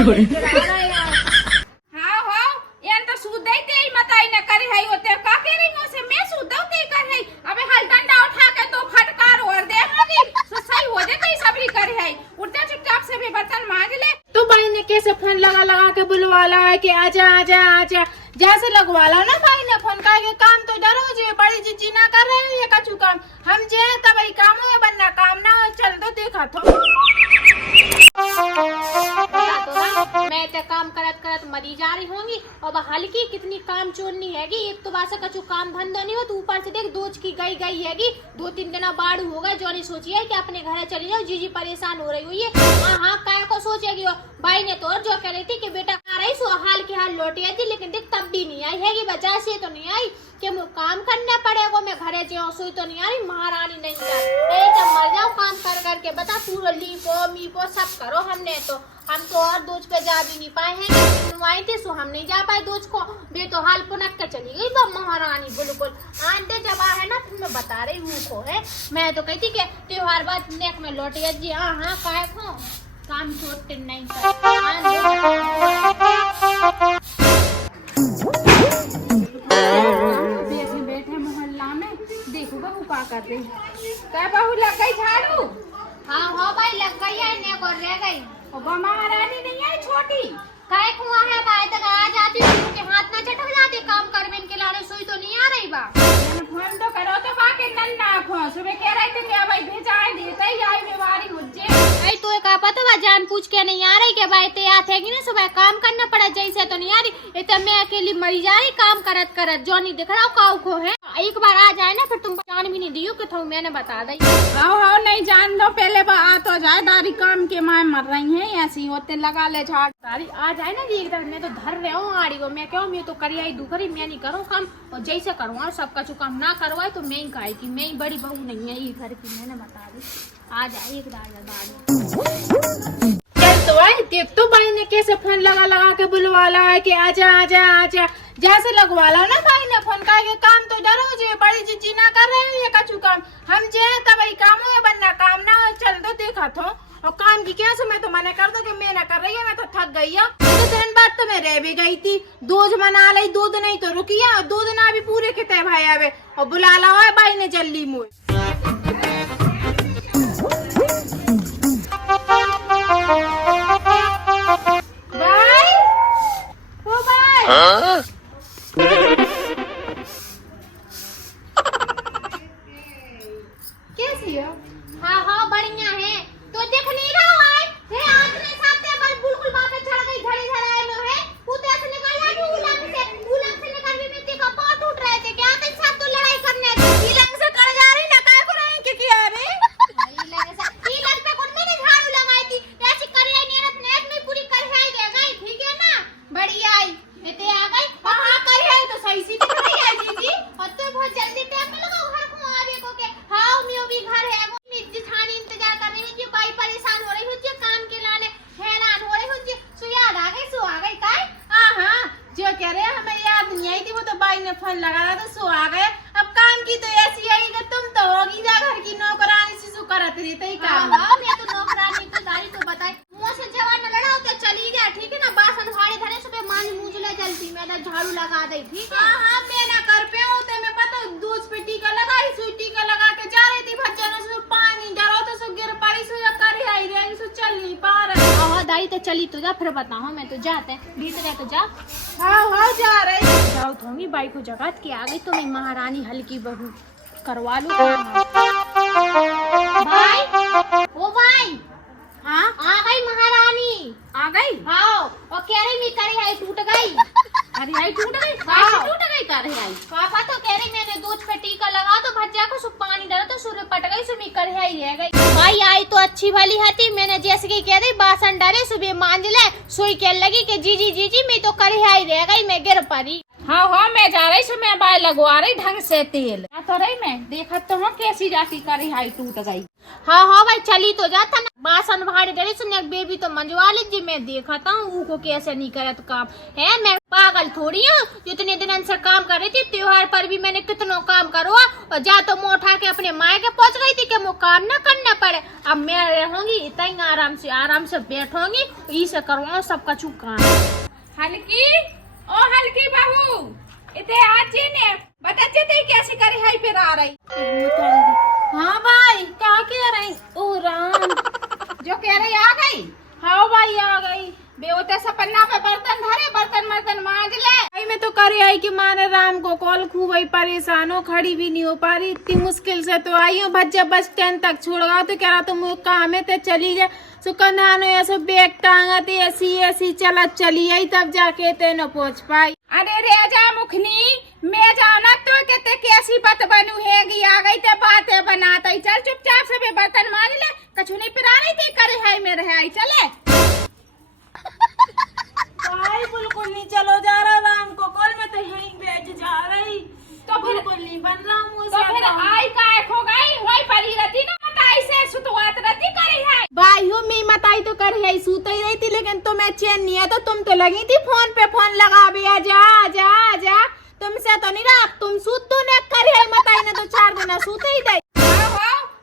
हाँ हो एन तो सुदई ते मताई न करे है होते का के रही हो से मैं सुदौ ते कर है अबे हल डंडा उठा के तो फटकार और दे मनी तो सही हो जाते सबरी करे है उठा चुपचाप से भी बर्तन मांज ले। तो भाई ने कैसे फोन लगा लगा के बुलवाला है कि आजा आजा आजा, जैसे लगवाला ना भाई ने फोन का के काम तो डरो जे बड़ी जीजी ना कर रहे हैं ये कछु काम हम जे तब ही काम है बनना काम ना चल तो देखा तो मैं तो काम करत करत मरी जा रही होंगी और हल्की कितनी काम चोरनी हैगी। एक तो बासा कछु काम धंधा नहीं हो तो ऊपर से देख दोज की गई हैगी। 2-3 दिन बाढ़ हो गए जो नहीं सोची है कि अपने घर चली जाओ, जीजी परेशान हो रही हुई है। हाँ काय को सोचेगी वो भाई ने तो और जो कह रही थी कि बेटा आ रही सो हाल के हाल लौटी आई थी लेकिन देख तब भी नहीं आई हैगी। वजह से तो नहीं आई कि काम करना पड़ेगा, मैं घरे जाऊँ सोई तो नहीं आ रही, महारानी नहीं आ रही। जब मर जाओ काम कर करके बता पूरा लीपो मीपो सब करो। हमने तो हम तो और दोज पे जा भी नहीं पाए हैं, आई थी सो हम नहीं जा पाए दोज को बे तो हाल पुनक के चली गई वो महारानी बिल्कुल। आंटे जब है ना फिर मैं बता रही हूँ को है, मैं तो कहती कि त्योहार बाद नेक में लौटे जी। हाँ काय खो काम छोटे नहीं बैठे मोहल्ला में देखो बहू का कर रही क्या बहू लग गई झाड़ू। हाँ हो भाई लग गई है नेक और रह गई। महारानी नहीं है छोटी काय कुआं है भाई तक आ जाती हूँ के हाथ ना चटक जाते काम करने के लाने सोई तो नहीं आ रही बा। फोन तो करो तो बाके नन्ना खो सुबह कह रहे थे कि भाई भेजा देता ही आई बीमारी मुझे आई तो का पता बा जान पूछ के नहीं आ रही के भाई ते आते कि ना सुबह काम करना पड़ा जैसे तो नहीं आ रही। इतना मैं अकेली मरी जा रही काम करत करत जो नहीं दिख रहा काऊ को है। एक बार आ जाए ना फिर तुम जान भी नहीं दियो कि तो मैंने बता दी। हाँ नहीं जान दो पहले आ तो जाए दारी काम के माए मर रही है ऐसी होते लगा ले झाड़ दारी आ जाए ना जी एकदम मैं तो धर रहे हूँ आड़ी को मैं क्यों मैं तो करियाई दूसरी मैं नहीं करूँ काम और जैसे करवाऊँ सबका जो काम ना करवाए तो मैं ही कहे कि मैं ही बड़ी बहू नहीं है ये घर की मैंने बता दी। आ जाए एक दारी चल तो आई देख तो भाई ने कैसे फोन लगा लगा के बुलवाला है कि आजा आजा आजा, जैसे लगवाला ना भाई ने फोन का के काम तो डरो जे बड़ी जीजी ना कर रहे हैं ये कछु काम हम जे तब ही काम है बनना काम ना चल तो देखा तो और काम की क्या से मैं तो मना कर दो कि मैं ना कर रही है मैं तो थक गई है। तो दिन बाद तो मैं रह भी गई थी दूध मना ली दूध नहीं तो रुकिया दूध ना भी पूरे के तय भाई आवे और बुला ला है भाई ने जल्दी मुझे भाई ओ भाई कैसी हो। हाँ बढ़िया है तो देख नहीं रहा है आंखने साथे बस बिल्कुल बाप चढ़ गई घड़ी धराए में है उते से निकल जा उलंग से निकल भी मिट्टी का पांव टूट रहे थे क्या तेरे साथ तो लड़ाई करने इलंग से कर जा रही ना काय को रही के किया रे इलंग पे कौन मैंने झाड़ू लगाई थी ऐसी करिया मेहनत नेक में पूरी कर है दे गई ठीक है ना बढ़िया आई इते आ गई हां कर है तो सही सी दिख रही है जीजी और तू बहुत जल्दी टाइम में लगा घर को आवे को के हां मैं भी घर है जिठानी इंतजार कर रही थी भाई परेशान हो रही थी काम के लाने हैरान हो रही थी सो याद आ गई सो आ गई काय। हां जो कह रहे हैं हमें याद नहीं आई थी वो तो भाई ने फोन लगाया तो सो आ गए। अब काम की तो ऐसी आई कि तुम तो होगी जा घर की नौकरानी से सो करत रही थी काम। हां मैं तो नौकरानी को दारी तो बताई मुंह से जवान न लड़ा तो चली गया ठीक है ना बासन भाड़े धरे सुबह मांझ मुंजले जल्दी मैंने झाड़ू लगा दी ठीक है। हां मैं ना कर पे होते मैं पता दूध पे टीका लगाई सुई टीका लगा के जा रही थी भज्जन से पानी डरो तो सो गिर पड़ी सो या कर आई रही सो चल नहीं पा रही। हां दाई तो चली तो जा फिर बताओ मैं तो जाते भीतर तो जा। हां जा रही जाओ थोंगी बाई को जगत के आ गई तो मैं महारानी हल्की बहू करवा लूं भाई ओ भाई। हां आ गई महारानी आ गई। हाँ और कह रही मैं करी आई टूट गई। अरे आई टूट गई हाँ। टूट गई कर आई पापा तो कह रही मैंने दूध पे टीका लगा तो भज्जा को सुप पानी डाला तो सूर्य पट गई सुबह कर आई रह गई। भाई आई तो अच्छी भली हती मैंने जैसे कि कह रही बासन डाले सुबह मांज ले सोई कह लगी कि जीजी जीजी मैं तो कर आई रह गई मैं गिर पड़ी। हाँ मैं जा रही सो मैं बाय लगवा रही ढंग से तेल तो रही मैं देखा तो हूँ कैसी जाती करी हाई टूट गई। हाँ भाई चली तो जाता ना बासन भाड़े डरे सुन बेबी तो मंजवा लीजिए मैं देखा था हूँ को कैसे नहीं करत काम है मैं पा पागल थोड़ी हूँ, इतने दिन से काम कर रही थी। त्योहार पर भी मैंने कितना काम करो और जा तो मुँह उठा के अपने माँ के पहुँच गई थी कि मुझे काम न करना पड़े। अब मैं रहूंगी इतना ही आराम से बैठूंगी, इसे करवाऊँ सब कछु काम। हल्की ओ हल्की बहू इते आजी ने बताचे ते कैसे करे हाई पे आ रही। हाँ भाई क्या कह रही? ओ राम, जो कह रही आ गई। हाँ भाई आ गई। बेवते सपन्ना पे बर्तन धरे, बर्तन मांज ले। भाई मैं तो करे आई कि मारे राम को कॉल खूब आई, परेशान हो, खड़ी भी नहीं हो पा रही, इतनी मुश्किल से तो आई हूँ। भज्जा बस स्टैंड तक छोड़ गया तो कह रहा तुम काम है तो चली जाए। सुकन्या ने ऐसे बैग टांगा थे, ऐसी चली आई, तब जाके ते न पहुँच पाई। अरे रे जा मुखनी, मैं जाना तो कहते कैसी बात बनू हैगी, आ गई ते बातें बनाता ही। चल चुपचाप से भी बर्तन मांज ले, कछु नहीं पिरा रही थी करे हाई मेरे है चले। भाई बिल्कुल नहीं, चलो जा रहा राम को कॉल में तो यहीं बैठ जा रही, तो बिल्कुल नहीं बन रहा हूँ। तो फिर आई काय खो गई वही परी रहती ना, बताई से सुतवात रहती करी है। भाई हो मैं मताई तो कर ही सूत ही रही थी, लेकिन तुम्हें चैन नहीं है तो तुम तो लगी थी फोन पे फोन लगा भी जा तुमसे तो नहीं रहा, तुम सूत तो न कर है मताई ने तो 4 दिन सूत ही दे।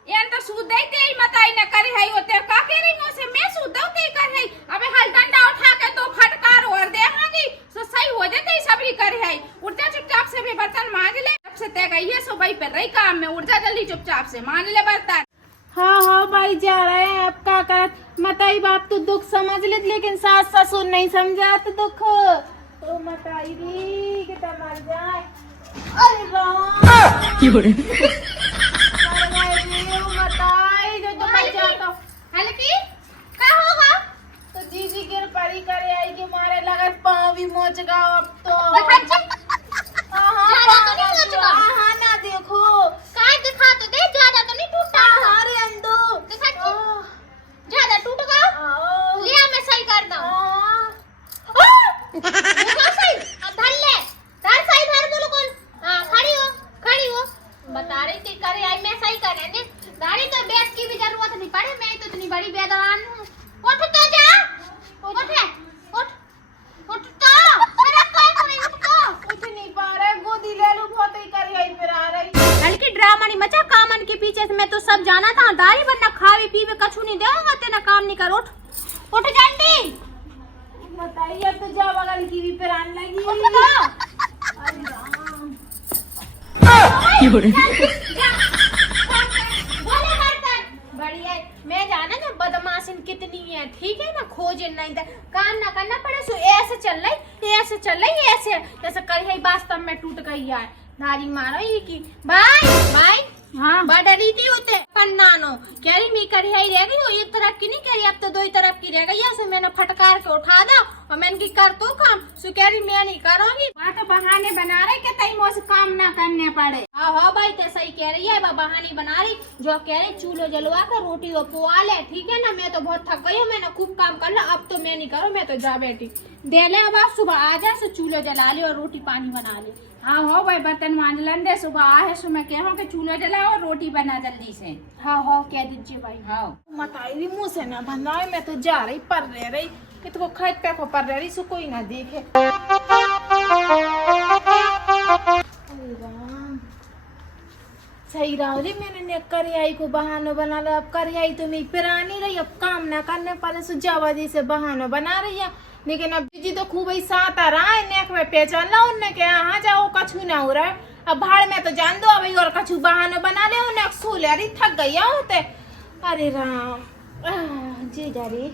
यान तो सूत दे ते मताई न करे है होते का कह रही हो से मैं सूत दो ते कर है। अबे हल डंडा उठा के तो फटकार और दे हागी सो सही हो जाते सबरी करे है। उठ जा चुपचाप से भी बर्तन मांज ले, जब से ते गई है सो भाई पे रही काम में, उठ जा जल्दी चुपचाप से मांज ले बर्तन। हाँ भाई जा रहे हैं, अब क्या कर, मताई बाप तो दुख समझ ले, लेकिन सास ससुर नहीं समझाते दुख। ओ मताई री कितना मर जाए। अरे राम मताई जो तो मर जाता। हल्की का होगा तो जीजी गिर पड़ी करे आई कि मारे लगा पाँव भी मोच गया अब तो। हाँ ना देखो काय दिखा तो दे, ज्यादा तो नहीं टूटा। हमारे अंदो ज्यादा टूट गया, लिया मैं सही कर दूं। सही अब धर ले, धर सही धर बिल्कुल। हाँ खड़ी हो बता रही थी करे आई मैं सही कर रही दाढ़ी तो बेड की भी जरूरत नहीं पड़े, मैं तो इतनी बड़ी बेदवान हूँ। उठ तो जा, उठ तो मेरा काय करे, उठ तो। उठ नहीं पा रहे, गोदी ले लूं बहुत ही कर आई फिर आ रही। हल्की ड्रामा नहीं मचा कामन के पीछे से, मैं तो सब जाना था। दाढ़ी बनना खावे पीवे कछु नहीं देगा तेना काम नहीं कर। उठ जल्दी बताइए, अब तो जा बगल की भी फिर आने लगी। अरे राम बढ़िया, मैं जाना ना बदमाशिन कितनी है, ठीक है ना, खोजे नहीं था, काम ना करना पड़े। सो ऐसे चल रही ऐसे जैसे कहीं वास्तव में टूट गई है। नारी मारो ये की भाई हाँ बड़ी थी होते पन्नानो कह रही मैं करी रह गई हो, एक तरफ की नहीं कह रही, अब तो 2 तरफ की रह गई। ऐसे मैंने फटकार के उठा दा और मैंने की कर तो काम, सो कह रही मैं नहीं करूंगी। वहाँ तो बहाने बना रहे कि तई मोसे काम ना करने पड़े। हाँ भाई ते सही कह रही है, बहाने बना रही। जो कह रही चूल्हो जलवा कर रोटी वो पुआ ले, ठीक है ना। मैं तो बहुत थक गई हूँ, मैंने खूब काम कर ला, अब तो मैं नहीं करूँ, मैं तो जा बैठी दे ले। अब आप सुबह आ जाए सो चूल्हो जला ले और रोटी पानी बना ले। हाँ हो भाई बर्तन मांज लन दे, सुबह आहे सो मैं कह के चूल्हा जलाओ और रोटी बना जल्दी से। हाँ कह दीजिए भाई। हाँ मताई मुँह से ना बन रहा है, मैं तो जा रही पर रह रही कितको खत पे को पर रह रही सो कोई ना देखे। सही रहा रे, मैंने करियाई को बहाना बना लिया। अब करियाई तो मैं पिरानी रही, अब काम ना करने पाले सो जावादी से बहाना बना रही है। लेकिन अब जी तो खूब ही साथ आ रहा है, नेक में पहचान ला उनने के यहाँ जाओ कछु ना हो रहा है। अब भाड़ में तो जान दो अभी और कछु बहाना बना ले, उन्हें सो ले रही, थक गई होते। अरे राम जी जा रही।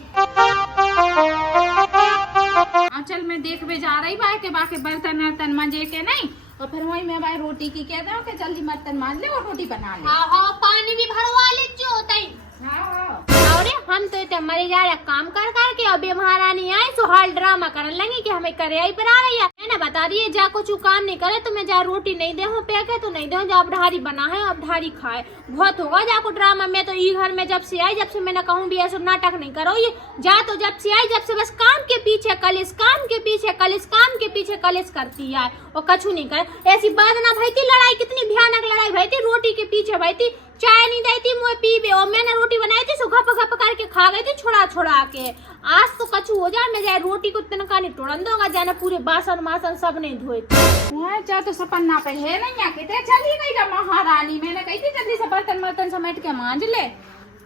चल मैं देख भी जा रही भाई के बाकी बर्तन वर्तन मंजे के नहीं, और फिर वही मैं भाई रोटी की कह दूँ कि जल्दी बर्तन मांज ले और रोटी बना ले। हाँ पानी भी भरवा ले जो तई। अरे हम तो इतने मरे जा रहे काम कर के, अब ये महारानी आई सो हाल ड्रामा करने लगी कि हमें करे आई पर आ रही है। मैंने बता दिए जा कुछ काम नहीं करे तो मैं जा रोटी नहीं दे हूँ पैके तो नहीं दे, जा अब ढारी बना है अब ढारी खाए, बहुत होगा जाको ड्रामा। मैं तो ये घर में जब से आई, जब से मैंने कहूँ भी ऐसा नाटक नहीं करो ये जा, तो जब से आई जब से बस काम के पीछे कलिस, काम के पीछे कलिस, काम के पीछे कलिस करती है और कछु नहीं करे। ऐसी बात ना भाई थी, लड़ाई कितनी भयानक लड़ाई भाई थी, रोटी के पीछे भाई थी चाय नहीं दी थी मुझे पीबे, और मैंने रोटी बनाई थी सो घप घप करके खा गई थी छोड़ा छोड़ा के। आज तो कछु हो जाए, मैं जाए रोटी को तिनका नहीं तोड़न दूंगा, जाने पूरे बासन मासन सब नहीं धोए। चाहे तो सपन्ना पे है नहीं आके ते चली गई जब महारानी, मैंने कही थी जल्दी से बर्तन बर्तन समेट के मांज ले,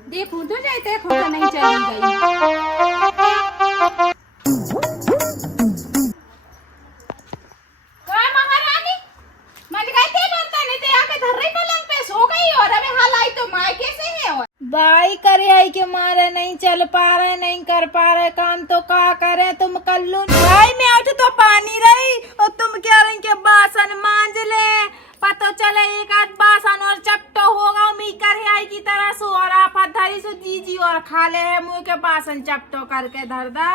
देखो तो जाए देखो तो नहीं चली गई। महारानी मन गई थी बर्तन ते आके धर रही पलंग पे सो गई, और अबे हाल आई तो माय कैसे है। और भाई करे आई के मारे नहीं चल पा रहे, नहीं कर पा रहे काम, तो क्या करे तुम कर लो। भाई मैं उठ तो पानी रही और तुम कह रही के बासन मांज ले, पता चले एक आध बासन और चपटो होगा मी करे आई की तरह सो, और आप धरी सो दीजी और खा ले मुँह के बासन चपटो करके धर दा।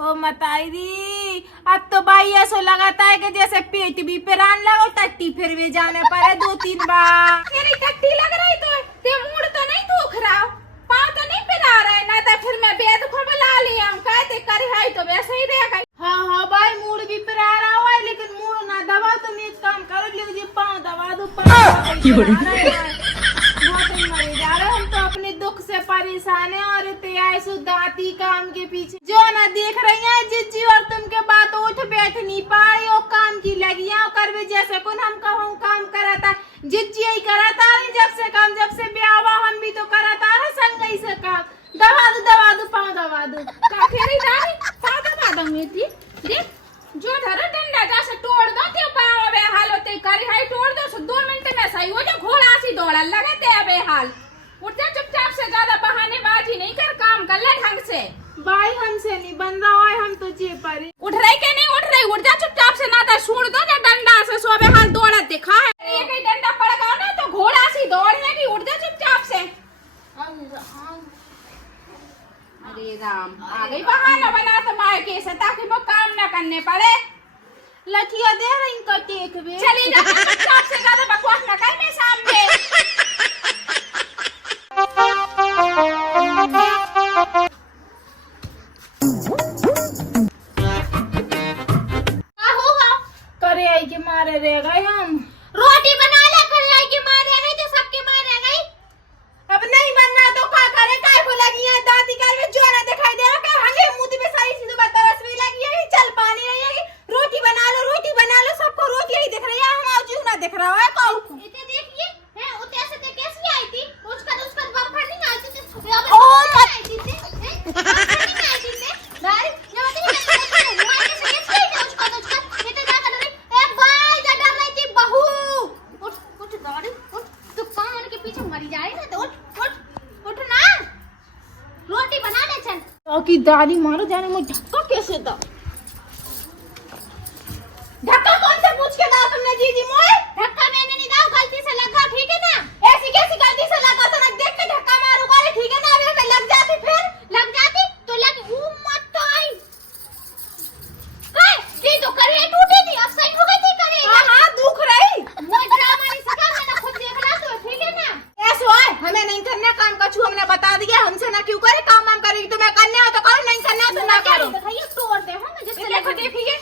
ओ मताई दी, अब तो भाई ऐसा लगाता है कि जैसे पेट भी पिरान लगो, टट्टी फिर भी जाने पड़े 2-3 बार। मेरी टट्टी लग रही तो ते मूड तो नहीं दुख रहा, पाँव तो नहीं पिला रहे ना, तो फिर मैं बेद को बुला लिया हूँ, कहते कर है तो वैसे ही रहेगा। हाँ भाई मूड भी पिरा रहा हुआ है, लेकिन मूड ना दबा, तुम एक काम करो लीजिए पाँव दबा दो, मरे जा रहे हम तो अपने दुख से परेशान है, और इतने दाती काम के पीछे जो ना देख रही है जिज्जी, और तुम के बात उठ बैठ नहीं पाई, और काम की लगी है कर भी जैसे कौन हम कहूँ काम कराता जिज्जी ही कराता नहीं, जब से ब्याह हुआ हम भी तो कराता है संग ही से काम। दबा दो पाँव दबा दो। काफेरी रानी पाँव दबा दूंगी थी, देख जो धरो डंडा जैसे तोड़ दो ते पाँव अबे हाल होते करी हाई तोड़ दो सो 2 मिनट में सही हो जाए, घोड़ा सी दौड़ा लगे ते अबे हाल। उठ जा चुपचाप से, ज्यादा बहानेबाजी नहीं कर, काम कर ले ढंग से। भाई हमसे नहीं बन रहा है, हम तो जे परे। उठ रही के नहीं उठ रही, उठ जा चुपचाप से, ना तो सूड़ दो ना डंडा से सो अबे हाल दौड़ा दिखा है। ये कहीं डंडा पड़ गया ना तो घोड़ा सी दौड़ेगी, उठ जा चुपचाप से। अरे राम आ गई बहाना बना तो मार के से, ताकि वो काम ना करने पड़े। लठिया दे रही इनका टेक वे। चली जा चुपचाप से, ज्यादा बकवास ना कर मेरे सामने। क्या होगा? करे आई के मारे रह गए हम। रोटी बना ले, करे आई के मार रह गई तो सबके मार रह गई। अब नहीं बनना तो क्या करे, काय को लगी है दादी कर में जो ना दिखाई दे रहा, क्या हंगे मुंह में सारी चीजों का तरस भी लगी है, चल पानी रही है। रोटी बना लो सबको रोटी ही दिख रही है, हम जीव ना दिख रहा है कौन। इतने देखिए हैं उते ऐसे ते कैसी आई थी, उसका बरखा नहीं आई थी, ओ आई थी नहीं आई थी ने दारी जब तक हुआ से कैसी आई थी उसका इतने जा कर रही ए भाई जा डर रही थी बहू। उठ दारी उठ, तू काम के पीछे मरी जाए ना, तो उठ ना, रोटी बना ले चल। तो की दादी मारो जाने में धक्का कैसे दा, धक्का कौन से पूछ के दाओ तुमने जीजी मोए? धक्का मैंने नहीं दाओ, गलती से लगा, ठीक है ना। ऐसी कैसी गलती से लगा तो ना देख के धक्का मारूंगा, ठीक है ना। अबे मैं लग जाती फिर लग जाती तो लगी मत तो आई ये तो करे टूटी थी, अब सही हो गई थी करे। हाँ दुख रही मैं ड्रामा नहीं सका, मैंने खुद देख ला तो ठीक है ना। ऐसे है, हमें नहीं करना काम का छू, हमने बता दिया, हमसे ना क्यों करे काम हम करेगी, तुम्हें करने हो तो करो, नहीं करना हो तो ना करो। दिखाइए तोड़ दे हम जिससे देखो देखिए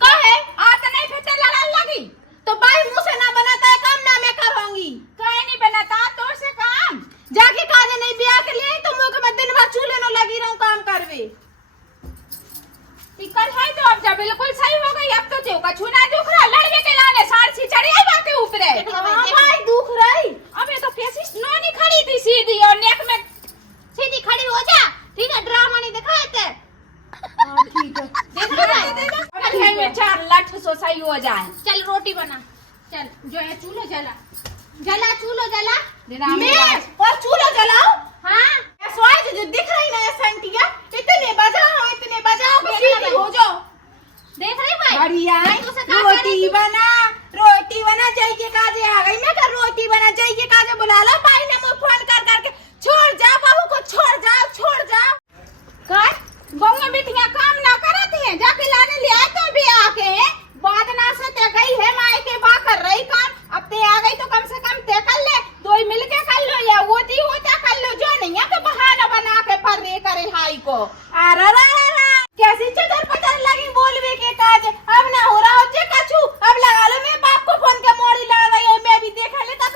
का है आता नहीं फिर लड़ाई लगी तो भाई मुंह से ना बनाता है काम, ना मैं करूंगी। कहीं नहीं बनाता तो से काम, जाके काजे नहीं ब्याह के लिए तो मुंह के दिन भर चूल्हे न लगी रहूं काम करवे। कल है तो अब जा बिल्कुल सही हो गई, अब तो तेव का छूना दुख रहा, लड़के के लाने सारसी चढ़ी आई बाके ऊपर। हां भाई दुख रही, अब ये तो कैसी नोनी खड़ी थी सीधी और नेक में सीधी खड़ी हो जा, ठीक है ड्रामा नहीं दिखाए थे। हां ठीक है देख रहा है, अब है में 4 लाख सो सही हो जाए। चल रोटी बना, चल जो है चूल्हा जला मैं और चूल्हा जलाओ। हाँ ऐसा जो दिख रही ना संटिया, इतने बजाओ सीधी हो जाओ। देख रही भाई बढ़िया रोटी बना जाइए काजे आ गई, मैं कर रोटी बना जाइए काजे बुला लो भाई ने मुझे फोन कर करके, छोड़ जाओ बहू को, छोड़ जाओ काय बहू बेटियां काम ना करती हैं, जाके लाने ले आए तो भी आके बाद ना से ते गई है माई के बा कर रही काम, अब ते आ गई तो कम से कम ते कर ले, दो ही मिलके कर लो या होती होता कर लो, जो नहीं है तो बहाना बना के पर रे करे हाई को। अरे कैसी चदर पतर लगी बोलवे के काज, अब ना हो रहा हो जे कछु, अब लगा लो मैं बाप को फोन के मोड़ी लगा रही है, मैं भी देख ले तब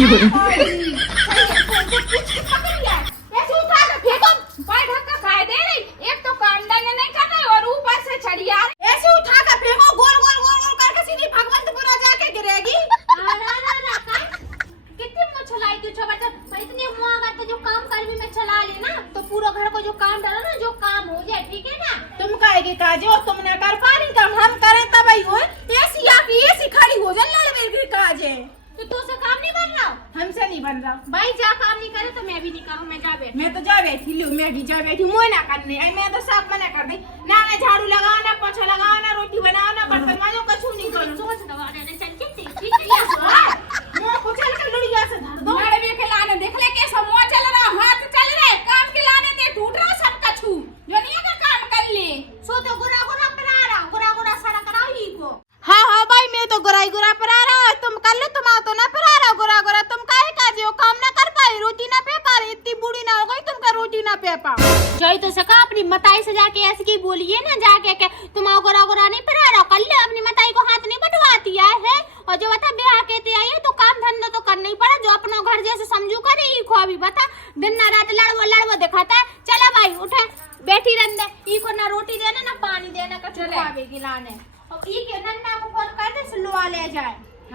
ऐसे उठा के फेंको, पैर ढक के खाए दे रही, एक तो काम धंधे नहीं कर रही और ऊपर से चढ़ी आ रही। ऐसे उठा के फेंको, गोल गोल गोल गोल करके सीधी भगवंतपुरा जाके गिरेगी। कितनी मुँह चलाई तू छोटा, इतनी मुँह अगर तो जो काम कर भी मैं चला ली ना तो पूरा घर को जो काम डालो ना जो काम हो जाए, ठीक है ना। तुम कहेगी काजे और तुम न कर पा रही काम, हम करें तब ही हो। ऐसी आके ऐसी खड़ी हो जा लड़वे की काजे, तो तुझसे काम नहीं बन रहा, हमसे नहीं बन रहा। भाई जा काम नहीं करे तो मैं भी नहीं करूँ, मैं जा बैठ। मैं तो जा बैठी लू, मैं भी जा बैठी, मुँह ना करने आई, मैं तो सब मना कर दी ना, झाड़ू लगाना, पोछा लगाना, रोटी बनाना, बर्तन मांजो, कुछ नहीं करूँ। सोच दवा ने चल के ठीक है मुँह को चल के लुड़िया से धर दो। लड़वे के लाने देख ले कैसा मुँह चल रहा, हाथ चल रहे, काम के लाने दे टूट रहा सब कछू, जो नहीं का काम कर ले। सो तो गुरा गुरा पर आ रहा, गुरा गुरा सारा कराओ ही को। हाँ हाँ भाई, मैं तो गुराई गुरा पर आ रहा है, तुम कर लो, तुम आओ तो ना पर आ रहा गुरा गुरा, तुम काहे काजे हो, काम ना कर पाई, रोटी ना पे पा रही, इतनी बूढ़ी ना हो गई तुमका रोटी ना पे पा। जोई तो सका अपनी मताई से जाके ऐसे की बोलिए ना, जाके के तुम आओ गुरा गुरा नहीं पर आ रहा, कर ले, अपनी मताई को हाथ नहीं बटवाती है। और जो बता ब्याह कहते आई है तो काम धंधा तो करना ही पड़ा, जो अपना घर जैसे समझू करे ही खो अभी बता, दिन ना रात लड़वो दिखाता है। चला भाई उठे, बैठी रहने ई को ना रोटी देना ना पानी देना, कछु खावे गिलाने, और ई के नन्ना को फोन कर दे सुलवा ले जाए।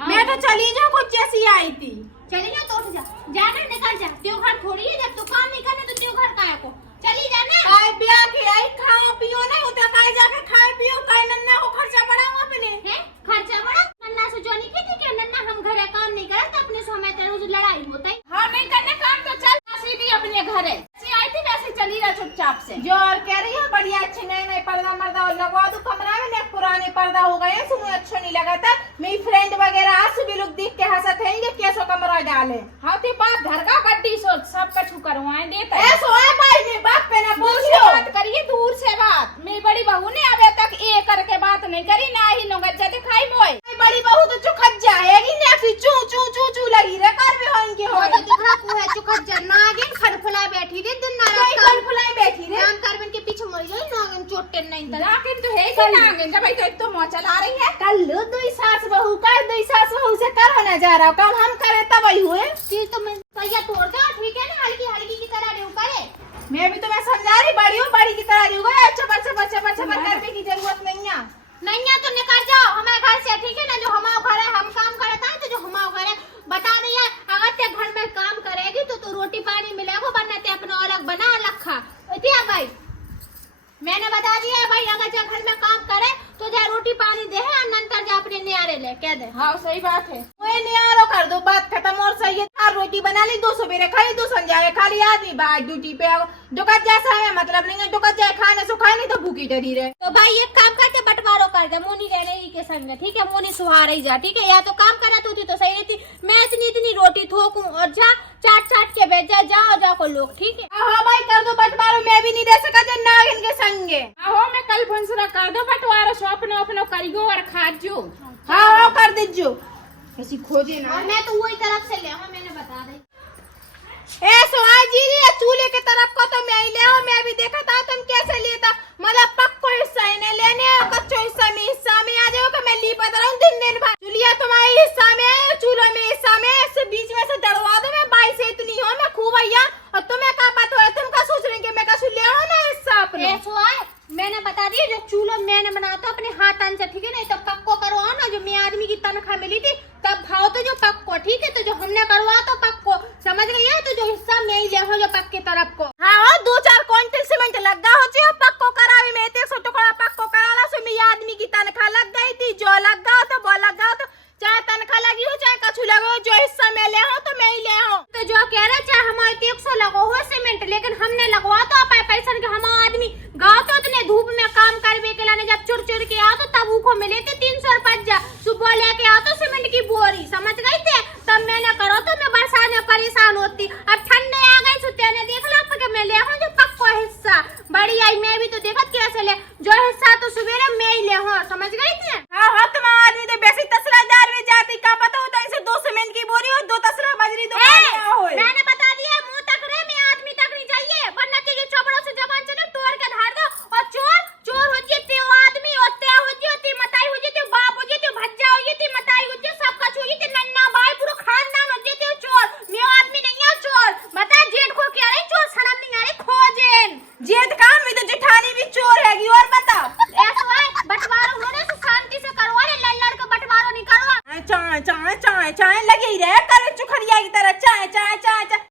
मैं तो चली जाऊँ, कुछ जैसी आई थी। चली जा तो उठ जा, जाना निकल जा, त्यो घर थोड़ी है, जब तू काम नहीं करना तो त्यो घर काहे को, चली जाना। आई ब्याह के आई, खाओ पियो नहीं होता, काहे जाके खाए पियो, काहे नन्ना को खर्चा बढ़ाऊं अपने, है खर्चा बड़ा। नन्ना से जो नहीं कहती कि नन्ना हम घर काम नहीं करे तो अपने समय तेरे लड़ाई होता है। हाँ नहीं करने काम तो चल सीधी अपने घर है, आई थी वैसे चली रहा चुपचाप से। जो और कह रही है बढ़िया अच्छे नए नए पर्दा मर्दा और लगवा दो कमरा में, नहीं पुराने पर्दा हो गए, सुनो अच्छा नहीं लगा था। मेरी फ्रेंड वगैरह आज भी लोग देख के हंसत है ये कैसो कमरा डाले। हाँ तो बाप घर का बड्डी सोच सब कछु करवाए देता है। ऐसो है भाई, मैं बाप पे ना बोलियो, बात करिए दूर से बात। मेरी बड़ी बहू ने अबे तक ये करके बात नहीं करी, ना ही नोगज्जा दिखाई मोय। बड़ी बहू तो चुखत जाएगी ना, चू चू चू चू लगी रे कर भी होंगे हो। तो दिखा को है चुखत जन्ना आगे खड़फुला बैठी रे, दिन ना रात कल फुलाई बैठी रे, काम करबन के पीछे मर गई नागन चोटे नहीं तर। राकिन तो है कि नागन जब भाई तो मोह चला रही है। कल लो दुई सास बहू का, दुई सास बहू से कर होना जा रहा काम हम करे तब ही हुए। फिर तो मैं पहिया तोड़ के ठीक है ना, हल्की हल्की की तरह रेउ करे। मैं भी तुम्हें समझा रही, बड़ी हूँ बड़ी की तरह रही हूँ, चबर करने की जरूरत नहीं है। नहीं है तो निकल जाओ हमारे घर से, ठीक है ना, जो हमारा घर है हम काम करता है तो जो हमारा घर है बता रही है, अगर ते घर में काम करेगी तो तू रोटी पानी मिलेगा, वरना ते अपना अलग बना अलग खा। भाई मैंने बता दिया है भाई, अगर जब घर में काम करे तो जा रोटी पानी दे है और नंतर जा अपने न्यारे ले कह दे। हाँ सही बात है, वही न्यारो कर दो, बात खत्म। और सही है, 4 रोटी बना ली, 2 सवेरे खाई, 2 संध्या खाली, आदमी बाहर ड्यूटी पे दुकान जैसा है मतलब नहीं है, दुकान जाए खाने सो खाए नहीं तो भूखी डरी रहे। तो भाई एक काम करते बंटवारो कर दे, मोनी रहने ही के संग, ठीक है, मोनी सुहार ही जा, ठीक है, या तो काम करा तो सही रहती, मैं इतनी रोटी थोकूं और जा चाट के भेज जा को लोग, ठीक है। हाँ भाई कर दो बंटवारो, मैं भी नहीं रह सका जन्ना इनके संगे। हाँ मैं कल फंसरा कर दो बंटवारो, सो अपनो करियो और खा जो। हाँ कर दीजो, ऐसी खोजे ना। और मैं तो वही तरफ से ले आऊं, मैंने बता दी। ऐसो आज ही चूल्हे के तरफ को तो मैं ही ले आओ, मैं भी देखा था तुम कैसे लेता, मतलब पक्को हिस्सा इन्हें लेने कच्चो हिस्सा में आ जाओ, मैं ली पता रहा हूँ दिन भर। चूल्हा तुम्हारे हिस्सा में है, चूल्हा में हिस्सा में, इससे बीच में से दड़वा दो, मैं बाई से इतनी हो, मैं खूब भैया, और तुम्हें क्या पता है, तुम क्या सोच रहे मैं क्या ले आओ ना हिस्सा अपने। ऐसो आए मैंने बता दिया, जो चूल्हा मैंने बनाता अपने हाथन से, ठीक है ना, तो पक्को करो ना, जो मैं आदमी की तनख्वाह मिली थी तब भाव तो जो पक्को, ठीक है, तो जो हमने करवा तो पक्को, समझ गई है, तो जो हिस्सा मैं ही ले हो जो पक्के तरफ को। हाँ 2-4 क्विंटल सीमेंट लगा हो जो पक्को करावी में, 100 टुकड़ा पक्को कराला, सो मेरी आदमी की तनख्वाह लग गई थी, जो लग गया तो वो लग गया, तो चाहे तनख्वाह लगी हो चाहे कछु लगे हो, जो हिस्सा में ले हो तो मैं ही ले हो। तो जो कह रहे चाहे हमारे 100 लगो हो सीमेंट, लेकिन हमने लगवा तो पैसा के, हमारा आदमी गाँव तो इतने धूप में काम करवे के लाने, जब चुर के आओ तो तब उनको मिले थे 300 रुपया, सुबह लेके आओ तो सीमेंट की बोरी, समझ गई थे, तब मैंने करो तो मैं बरसात में परेशान होती, अब ठंडे आ गई सुते ने देख लो कि मैं ले हूँ जो पक्को हिस्सा, बड़ी आई मैं भी तो देखा कैसे ले, जो हिस्सा तो सवेरे मैं ही ले हूँ, समझ गई थे। हाँ तुम्हारा आदमी तो वैसे तसलादार में जाती, क्या पता होता इसे 2 सीमेंट की बोरी और 2 तसला बजरी दो। मैंने बता दिया, मुंह तक रहे, मैं आदमी तक नहीं चाहिए, वरना के जो चपड़ों से जबान चले तोड़ के धार दो, और चोर हो जेते हो आदमी, होते हो जेते मताई हो जेते, बाप हो जेते, भज्जा हो जेते, मताई हो जेते, सब कुछ हो जेते, नन्ना भाई पूरा खानदान हो जेते चोर, चाय चाय चाय चाय लगे ही रहे करे चुखरिया की तरह चाय चाय चाय चाय।